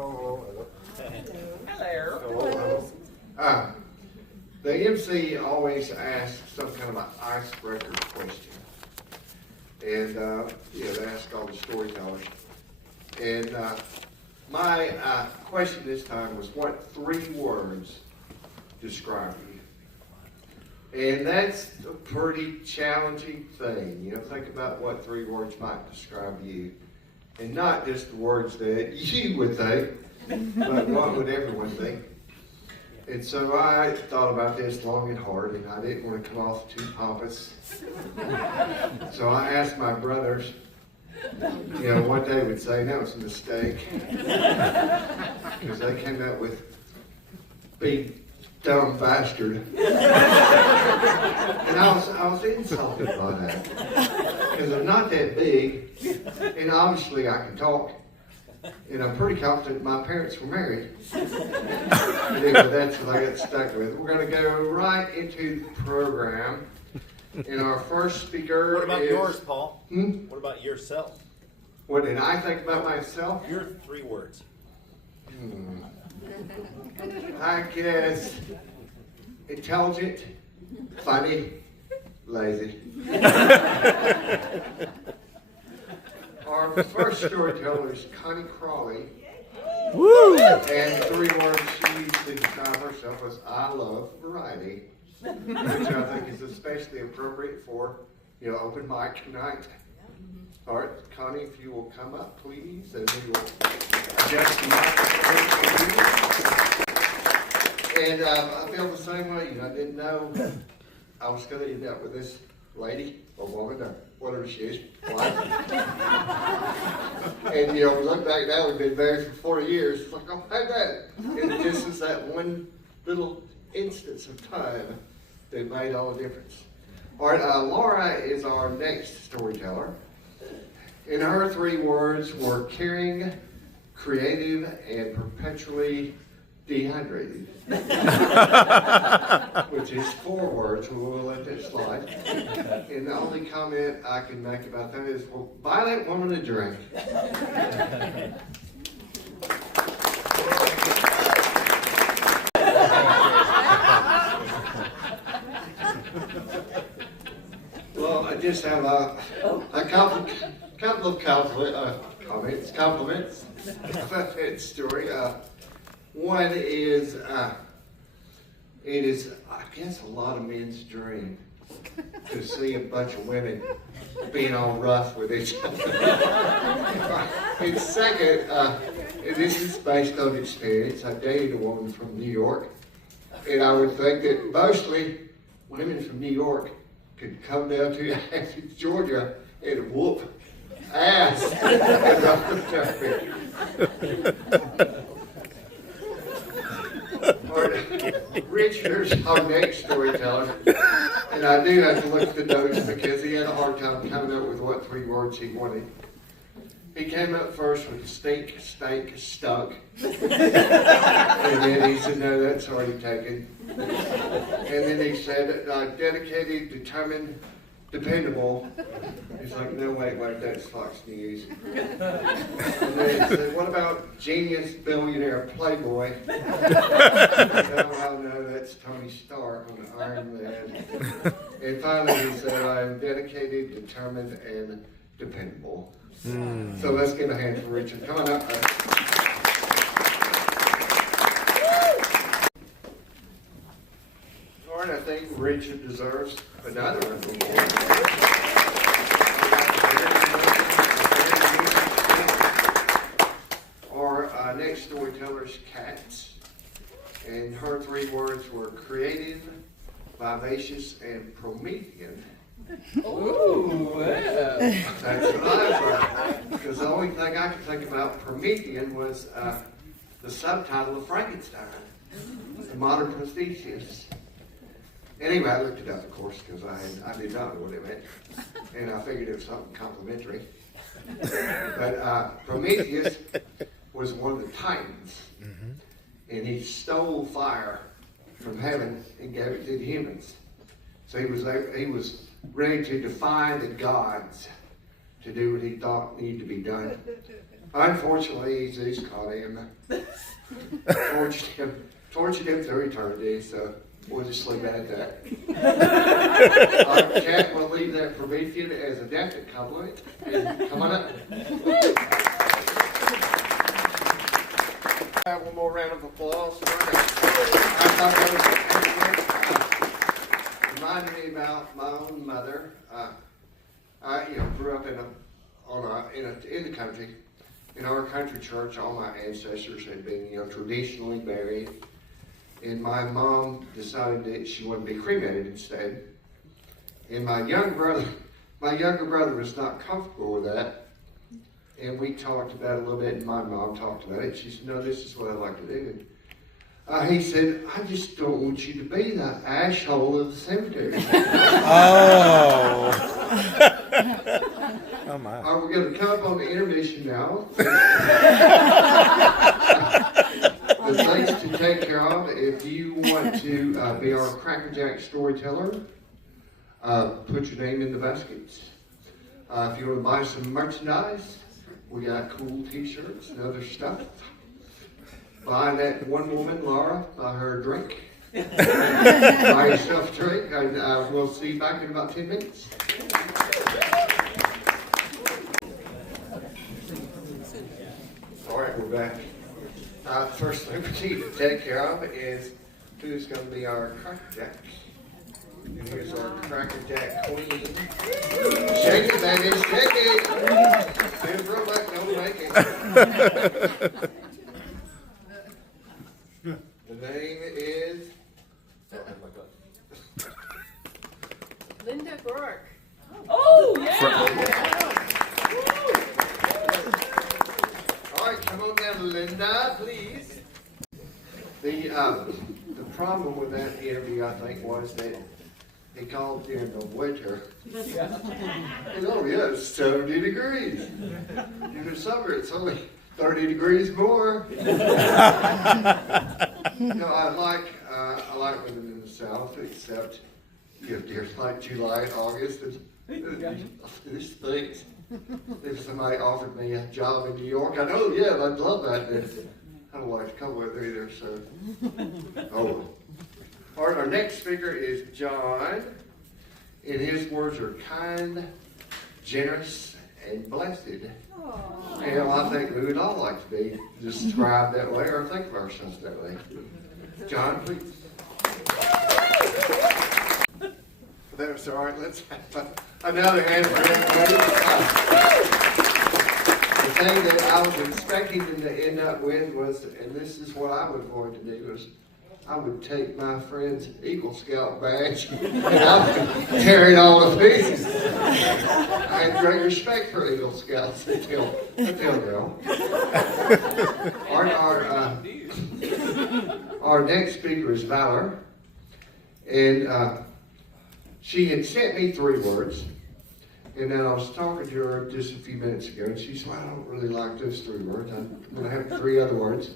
Hello. The Emcee always asks some kind of an icebreaker question. And, they ask all the storytellers. And my question this time was, what 3 words describe you? And that's a pretty challenging thing. Think about what 3 words might describe you. And not just the words that you would think, but what would everyone think? And so I thought about this long and hard, and I didn't want to come off too pompous. So I asked my brothers, what they would say. That was a mistake. Because they came out with big, dumb bastard. And I was insulted by that. Because I'm not that big, and obviously I can talk. And I'm pretty confident my parents were married. Anyway, that's what I got stuck with. We're going to go right into the program. And our first speaker What about yours, Paul? What about yourself? What did I think about myself? Your 3 words. I guess intelligent, funny, lazy. Our first storyteller is Connie Crawley. Woo! And 3 words she used to describe herself was, I love variety. Which I think is especially appropriate for, open mic tonight. All right, Connie, if you will come up, please, and we will adjust the microphone for you. And I feel the same way. I didn't know I was going to end up with this lady or woman or whatever she is. And we look back now, we've been married for 40 years. It's like, oh, how'd that? And it just is that one little instance of time that made all the difference. All right, Laura is our next storyteller. And her 3 words were caring, creative, and perpetually dehydrated. Which is 4 words. We will let that slide. And the only comment I can make about that is, well, buy that woman a drink. Well, I just have a couple of compliments about that story. One is, it is, I guess, a lot of men's dream to see a bunch of women being all rough with each other. And second, and this is based on experience. I dated a woman from New York, and I would think that mostly women from New York could come down to Athens, Georgia, and whoop ass. Richard's our next storyteller, and I do have to look at the notes because he had a hard time coming up with what 3 words he wanted. He came up first with steak, stuck. And then he said, no, that's already taken. And then he said, dedicated, determined, dependable. He's like, no, wait, that's Fox News. And then he said, what about genius, billionaire, playboy? No, that's Tony Stark on the Iron Man. And finally he said, I'm dedicated, determined, and dependable. So let's give a hand for Richard. Come on up. Lord, I think Richard deserves another award. Our next storyteller is Katz, and her 3 words were creative, vivacious, and Promethean. Ooh, wow. That's what I thought. Because the only thing I could think about Promethean was the subtitle of Frankenstein, the modern Prometheus. Anyway, I looked it up, of course, because I did not know what it meant, and I figured it was something complimentary. But Prometheus was one of the Titans, and he stole fire from heaven and gave it to the humans. So he was ready to defy the gods to do what he thought needed to be done. Unfortunately, Zeus caught him. Tortured him through eternity, so we'll just leave that at that. Our cat will leave that Promethean as a definite compliment. And come on up. Have one more round of applause. Reminded me about my own mother. I grew up in the country. In our country church, all my ancestors had been traditionally buried, and my mom decided that she wanted to be cremated instead. And my younger brother was not comfortable with that, and we talked about it a little bit, and my mom talked about it. She said, "No, this is what I'd like to do." He said, "I just don't want you to be the asshole of the cemetery." Oh. Oh my. We're going to come up on the intermission now. The things to take care of. If you want to be our Cracker Jack storyteller, put your name in the baskets. If you want to buy some merchandise, we got cool t-shirts and other stuff. Buy that one woman, Laura, buy her a drink. Buy yourself a drink, and we'll see you back in about 10 minutes. All right, we're back. First thing we need to take care of is who's going to be our Cracker Jack. And here's our Cracker Jack queen. Shake it, baby, shake it. Stand real back, don't make it. The name is Linda Burke. Oh, yeah. All right, come on down, Linda, please. The problem with that interview, I think, was that he called during the winter. And oh yeah, it's 70 degrees. In the summer, it's only 30 degrees more. I like living in the South, except there's like July and August, and these things. If somebody offered me a job in New York, I'd I'd love that. And I don't like to come with either, so. Oh. All right, our next speaker is John, and his words are kind, generous, and blessed. And I think we would all like to be described that way or think of ourselves that way. John, please. That's all right. Let's have another hand for everybody. The thing that I was expecting them to end up with was, and this is what I was going to do, was I would take my friend's Eagle Scout badge and I would tear it all to pieces. I had great respect for Eagle Scouts until now. Our next speaker is Valor, and she had sent me 3 words, and then I was talking to her just a few minutes ago, and she said, "I don't really like those 3 words. I'm going to have 3 other words."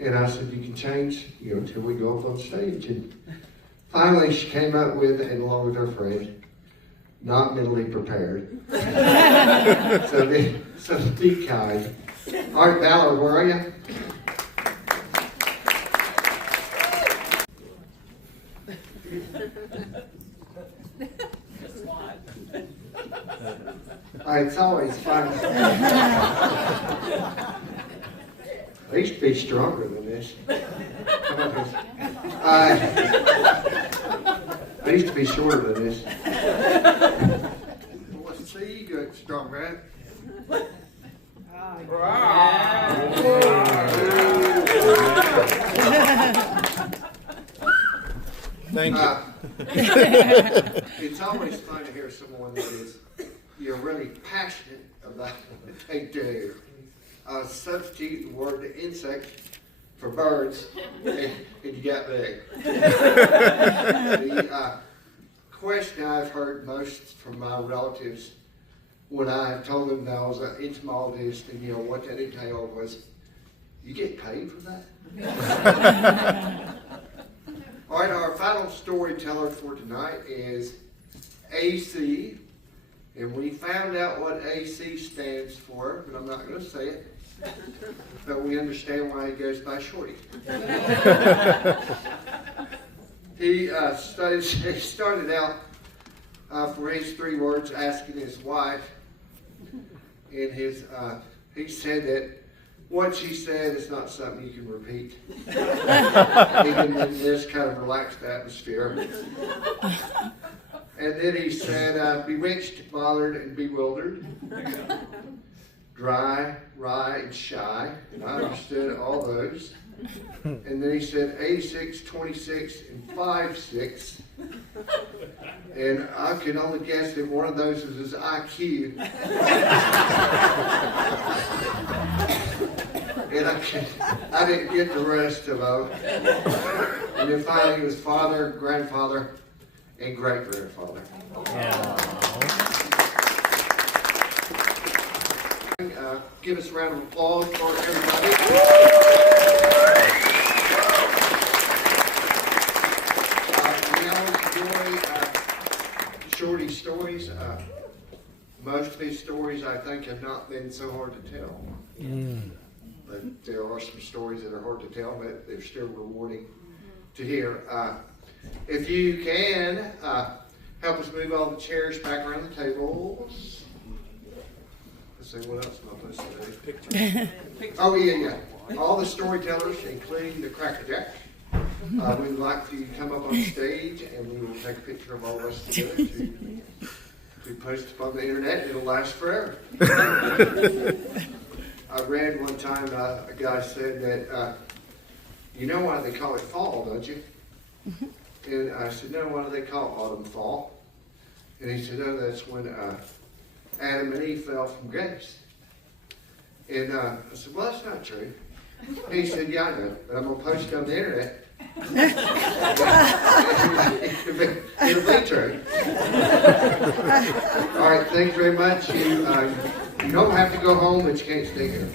And I said, "You can change, until we go up on stage." And finally, she came up with, and along with her friend, not mentally prepared. So be kind. All right, Valor, where are you? It's always fun. I used to be stronger than this. I used to be shorter than this. Let's see, you got strong, right? Thank you. It's always fun to hear someone that is really passionate about what they do. Substitute the word insect for birds, and you got big. The question I've heard most from my relatives when I told them that I was an entomologist and what that entailed was, "You get paid for that?" All right, our final storyteller for tonight is AC. And we found out what AC stands for, but I'm not going to say it. but we understand why he goes by Shorty. He started out for his 3 words asking his wife, and he said that what she said is not something you can repeat, even in this kind of relaxed atmosphere. And then he said, bewitched, bothered, and bewildered, dry, wry, and shy, and I understood all those. And then he said 86, 26, and 5'6". And I can only guess that one of those is his IQ. And I didn't get the rest of them. And then finally he was father, grandfather, and great-grandfather. Give us a round of applause for everybody. We always enjoy Shorty stories. Most of his stories, I think, have not been so hard to tell. But there are some stories that are hard to tell, but they're still rewarding to hear. If you can, help us move all the chairs back around the tables. Let's see, what else am I supposed to do? Oh, yeah. All the storytellers, including the Cracker Jack, we would like for you to come up on stage, and we will take a picture of all of us together to post upon the internet. It'll last forever. I read one time a guy said that, you know why they call it fall, don't you? And I said, no, why do they call it autumn fall? And he said, oh, that's when Adam and Eve fell from grace. And I said, well, that's not true. And he said, yeah, I know, but I'm going to post it on the internet. It'll be true. All right, thanks very much. You don't have to go home, but you can't stay here.